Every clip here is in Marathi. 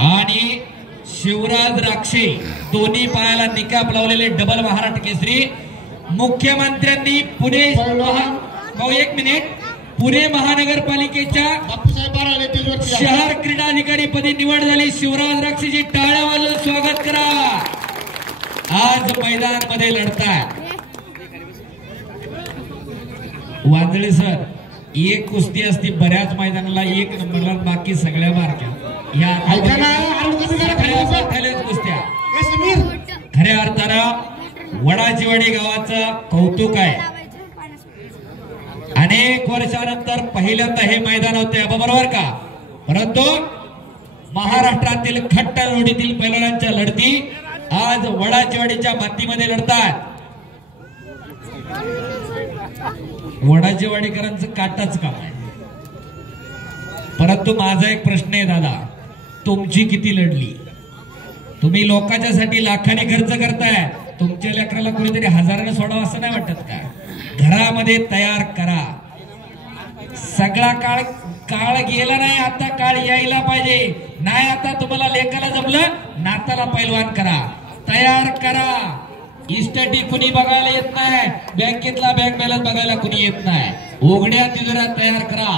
आणि शिवराज राक्षे दोन्ही पायाला निकाप लावलेले डबल महाराष्ट्र केसरी। मुख्यमंत्र्यांनी पुणे एक मिनिट पुणे महानगरपालिकेच्या शहर क्रीडाधिकारी पदी निवड झाली। शिवराज राक्षेची टाळ्या वाजवून स्वागत करा। आज मैदान मध्ये लढतात वांदळे सर। एक कुस्ती असती बऱ्याच मैदानाला एक नंबरला, बाकी सगळ्या बारक्या या कुस्त्या। खऱ्या अर्थानं वडाचीवाडी गावाचं कौतुक आहे। अनेक वर्षानंतर पहिल्यांदा हे मैदान होते बरोबर का? परंतु महाराष्ट्रातील खट्ट जोडीतील पैलवानांच्या लढती आज वडाचीवाडीच्या मातीमध्ये लढतात। वडाचीवाडीकरांचं काटाच काम आहे। परंतु माझा एक प्रश्न आहे दादा, तुमची किती लढली? तुम्ही लोकांच्यासाठी लाखांनी खर्च करताय, तुमच्या लेकराला कोणीतरी हजाराने सोडावं असं नाही वाटत का? घरामध्ये तयार करा। सगळा काळ गेला नाही, आता काळ यायला पाहिजे। नाही आता तुम्हाला लेकाला जमलं, नाताला पैलवान करा, तयार करा। इस्टेटी कुणी बघायला येत नाही, बँकेतला बँक बॅलन्स बघायला कुणी येत नाही। उघड्या तिजोऱ्या तयार करा।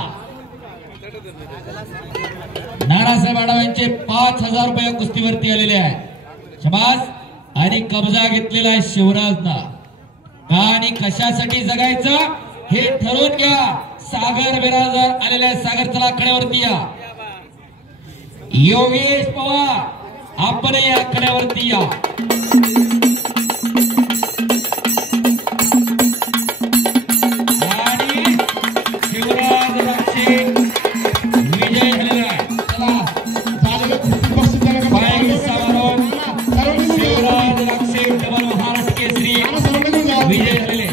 नानासाहेब आढावांचे 5,000 रुपये कुस्तीवरती आलेले आहेत, शबास। आणि कब्जा घेतलेला आहे शिवराजना। का आणि कशासाठी जगायचं हे ठरवून घ्या। सागर बिराजदार आलेले आहे, सागर चला कड्यावरती या। योगेश पवार आपण या कड्यावरती या। आणि शिवराज राक्षे विजय झालेला आहे। शिवराज राक्षे डबल महाराष्ट्र केसरी विजय झालेले।